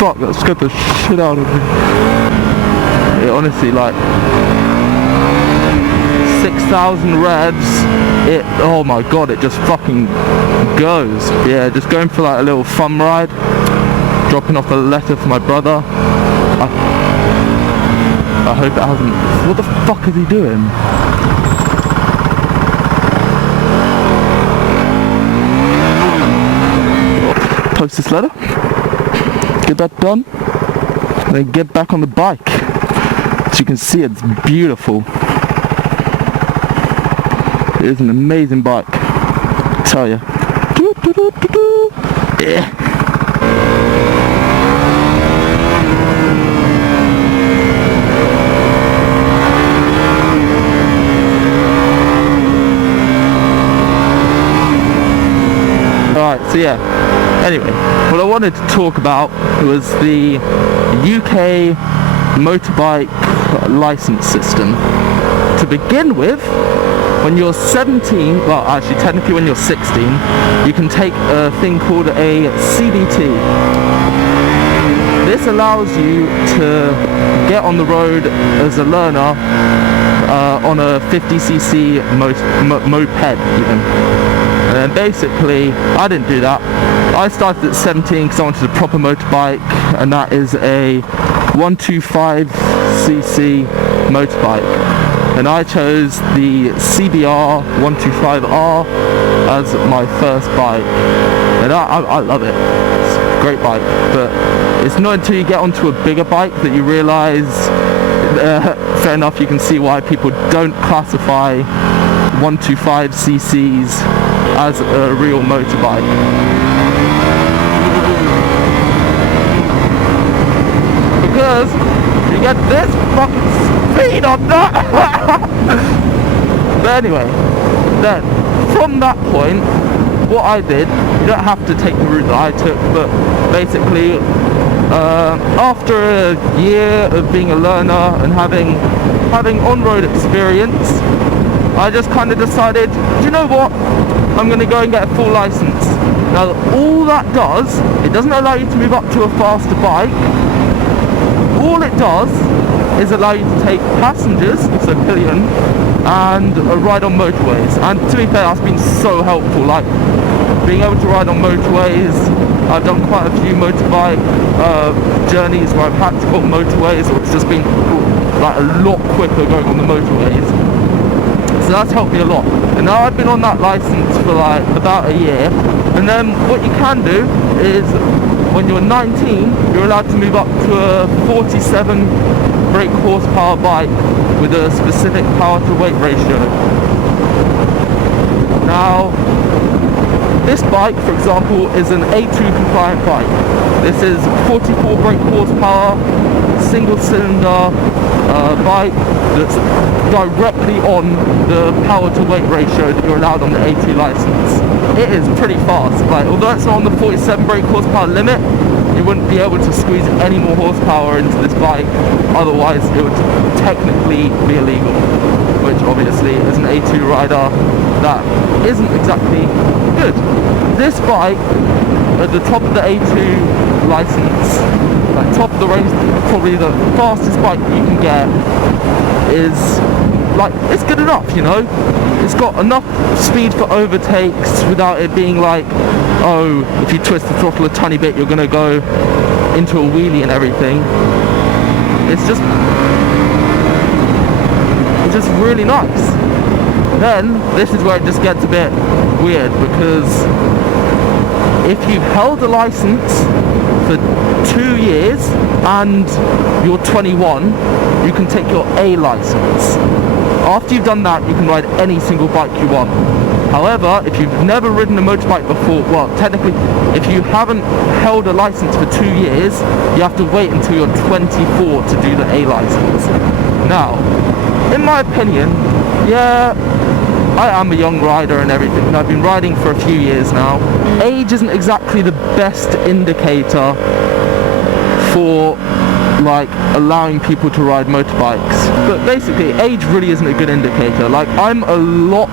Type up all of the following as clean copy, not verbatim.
fuck, that scared the shit out of me. It honestly, like 6,000 revs, it, oh my god, it just fucking goes. Yeah, just going for like a little fun ride, dropping off a letter for my brother. I hope it hasn't, what the fuck is he doing? Post this letter, get that done, and then get back on the bike. As you can see, it's beautiful. It is an amazing bike, I tell ya. Yeah. Alright, so yeah. Anyway, what I wanted to talk about was the UK motorbike license system. To begin with, when you're 17, well actually technically when you're 16, you can take a thing called a CDT. This allows you to get on the road as a learner on a 50cc moped even. And basically, I didn't do that. I started at 17 because I wanted a proper motorbike, and that is a 125cc motorbike. And I chose the CBR 125R as my first bike. And I love it. It's a great bike. But it's not until you get onto a bigger bike that you realise, fair enough, you can see why people don't classify 125cc's as a real motorbike. Because you get this fucking speed on that. But anyway, then from that point, what I did, you don't have to take the route that I took, but basically after a year of being a learner and having on-road experience, I just kind of decided, do you know what, I'm going to go and get a full license. Now all that does, it doesn't allow you to move up to a faster bike. All it does is allow you to take passengers, so pillion, and ride on motorways. And to be fair, that's been so helpful, like being able to ride on motorways. I've done quite a few motorbike journeys where I've had to go on motorways, or it's just been like a lot quicker going on the motorways. So that's helped me a lot. And now I've been on that license for like about a year. And then what you can do is, when you're 19, you're allowed to move up to a 47 brake horsepower bike with a specific power to weight ratio. Now, this bike, for example, is an A2 compliant bike. This is 44 brake horsepower, single cylinder bike that's directly on the power to weight ratio that you're allowed on the A2 license. It is pretty fast. Like, although it's not on the 47 brake horsepower limit, you wouldn't be able to squeeze any more horsepower into this bike, otherwise it would technically be illegal, which obviously as an A2 rider that isn't exactly good. This bike at the top of the A2 license, like top of the range, probably the fastest bike you can get, is like, it's good enough, you know. It's got enough speed for overtakes without it being like, oh, if you twist the throttle a tiny bit you're gonna go into a wheelie and everything. It's just really nice. Then this is where it just gets a bit weird, because if you've held a license for 2 years and you're 21, you can take your A license. After you've done that, you can ride any single bike you want. However, if you've never ridden a motorbike before, well, technically, if you haven't held a license for 2 years, you have to wait until you're 24 to do the A license. Now, in my opinion, yeah, I am a young rider and everything, and I've been riding for a few years now. Age isn't exactly the best indicator for like allowing people to ride motorbikes, but basically age really isn't a good indicator. Like, I'm a lot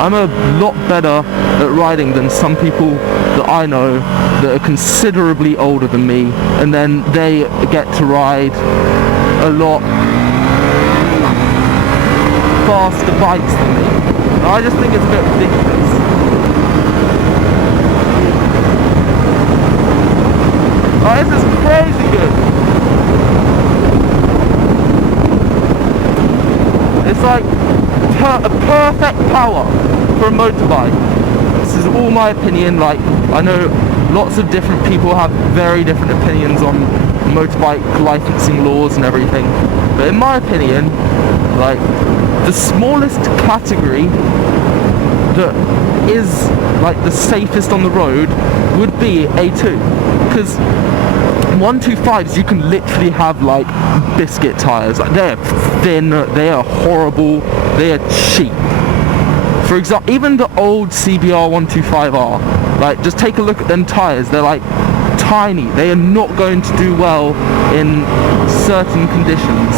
I'm a lot better at riding than some people that I know that are considerably older than me, and then they get to ride a lot faster bikes than me. I just think it's a bit ridiculous. Oh, this is crazy good. It's like a perfect power for a motorbike. This is all my opinion. Like, I know lots of different people have very different opinions on motorbike licensing laws and everything, but in my opinion, like, the smallest category that is like the safest on the road would be A2, because 125s you can literally have like biscuit tires. Like, they're thin, they are horrible, they are cheap. For example, even the old CBR 125R, like, just take a look at them tires. They're like tiny. They are not going to do well in certain conditions.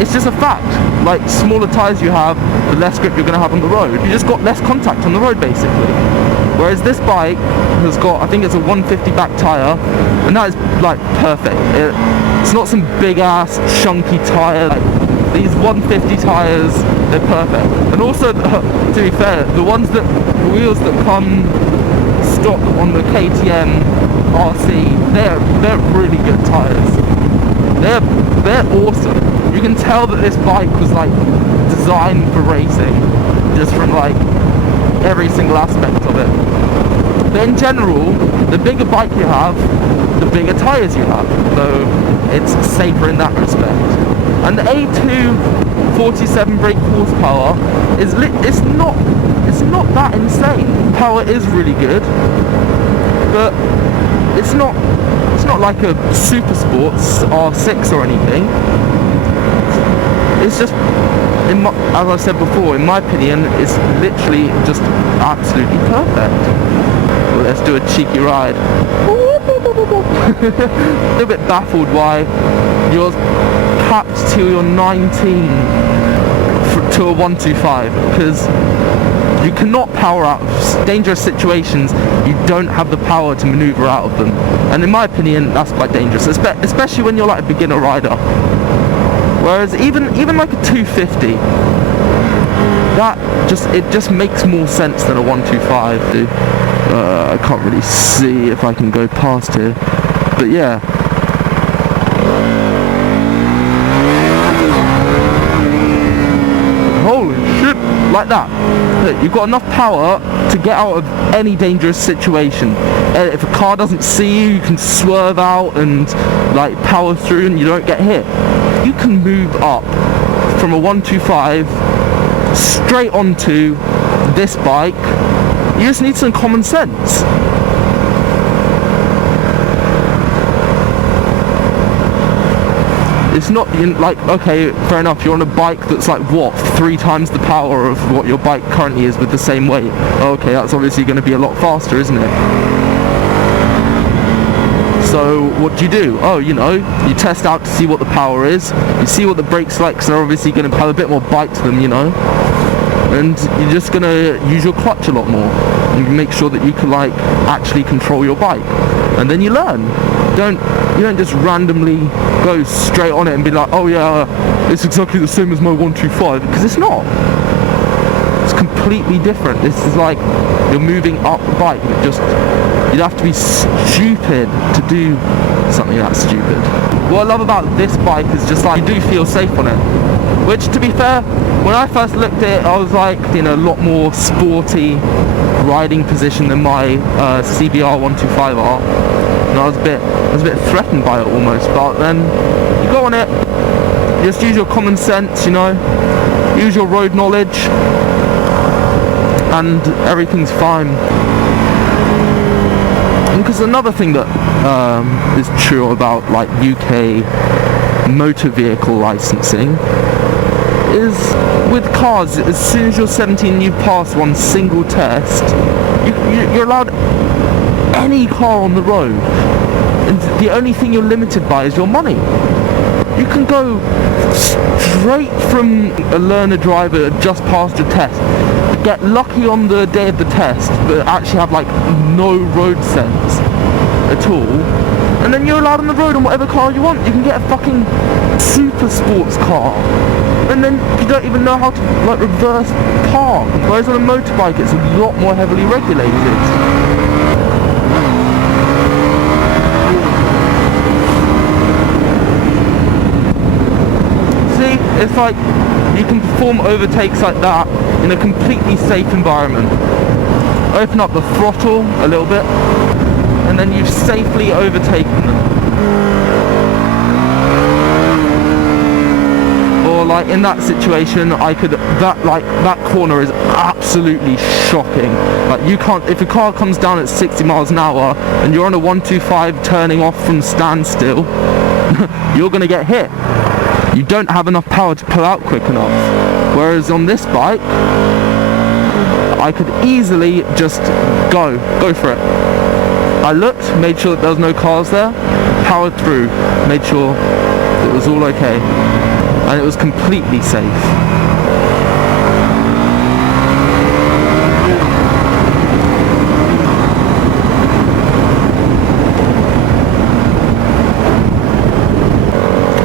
It's just a fact. Like, smaller tires you have, the less grip you're going to have on the road. You just got less contact on the road, basically. Whereas this bike has got, I think it's a 150 back tire, and that is like perfect. It's not some big ass chunky tire. Like, these 150 tires, they're perfect. And also, to be fair, the wheels that come stock on the KTM RC, they're really good tires. They're awesome. You can tell that this bike was like designed for racing, just from like every single aspect of it. But in general, the bigger bike you have, the bigger tires you have, so it's safer in that respect. And the A2 47 brake horsepower is it's not that insane. Power is really good, but it's not like a Super Sports R6 or anything. It's just, as I said before, in my opinion, it's literally just absolutely perfect. Well, let's do a cheeky ride. A little bit baffled why you're capped till you're 19 to a 125, because you cannot power out of dangerous situations. You don't have the power to maneuver out of them, and in my opinion, that's quite dangerous, especially when you're like a beginner rider. Whereas even like a 250, it just makes more sense than a 125 do. I can't really see if I can go past here, but yeah. Holy shit, like that. Look, you've got enough power to get out of any dangerous situation. If a car doesn't see you, you can swerve out and like power through and you don't get hit. You can move up from a 125 straight onto this bike. You just need some common sense. It's not like, okay, fair enough, you're on a bike that's like, what, 3 times the power of what your bike currently is with the same weight. Okay, that's obviously going to be a lot faster, isn't it? So what do? Oh, you know, you test out to see what the power is, you see what the brakes like, because they're obviously going to have a bit more bite to them, you know, and you're just going to use your clutch a lot more, and make sure that you can like actually control your bike, and then you learn. You don't just randomly go straight on it and be like, oh yeah, it's exactly the same as my 125, because it's not. It's completely different. This is like you're moving up the bike. You'd have to be stupid to do something that stupid. What I love about this bike is just like, you do feel safe on it. Which, to be fair, when I first looked at it, I was like, you know, a lot more sporty riding position than my CBR 125R. And I was a bit threatened by it almost, but then you go on it, just use your common sense, you know, use your road knowledge, and everything's fine. And because another thing that is true about like UK motor vehicle licensing is with cars, as soon as you're 17 you pass one single test, you're allowed any car on the road, and the only thing you're limited by is your money. You can go straight from a learner driver just past your test, get lucky on the day of the test, but actually have like no road sense at all, and then you're allowed on the road on whatever car you want. You can get a fucking super sports car, and then you don't even know how to like reverse park, whereas on a motorbike it's a lot more heavily regulated. It's like you can perform overtakes like that in a completely safe environment. Open up the throttle a little bit, and then you've safely overtaken them. Or like in that situation, that corner is absolutely shocking. Like you can't, if a car comes down at 60 miles an hour and you're on a 125 turning off from standstill, you're gonna get hit. You don't have enough power to pull out quick enough. Whereas on this bike, I could easily just go for it. I looked, made sure that there was no cars there, powered through, made sure it was all okay, and it was completely safe.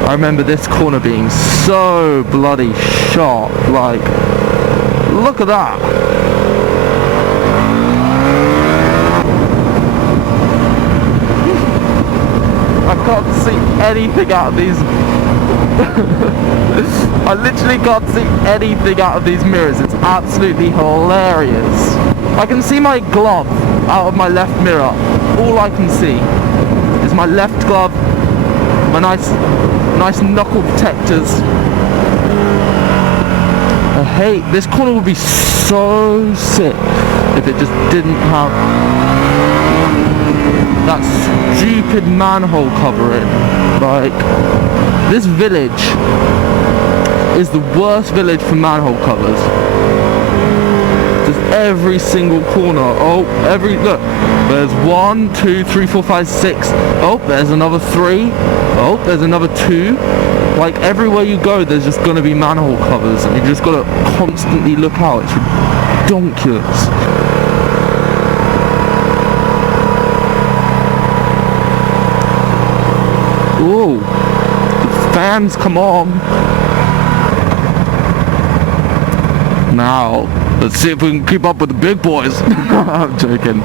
I remember this corner being so bloody sharp, like, look at that. I can't see anything out of these. I literally can't see anything out of these mirrors. It's absolutely hilarious. I can see my glove out of my left mirror. All I can see is my left glove, my nice knuckle protectors. I hate, this corner would be so sick if it just didn't have that stupid manhole covering. Like, this village is the worst village for manhole covers. Just every single corner. Oh, look, there's 1, 2, 3, 4, 5, 6. Oh, there's another 3. Oh, there's another 2. Like, everywhere you go, there's just gonna be manhole covers, and you just gotta constantly look out. It's ridiculous. Ooh, the fans come on. Now, let's see if we can keep up with the big boys. I'm joking.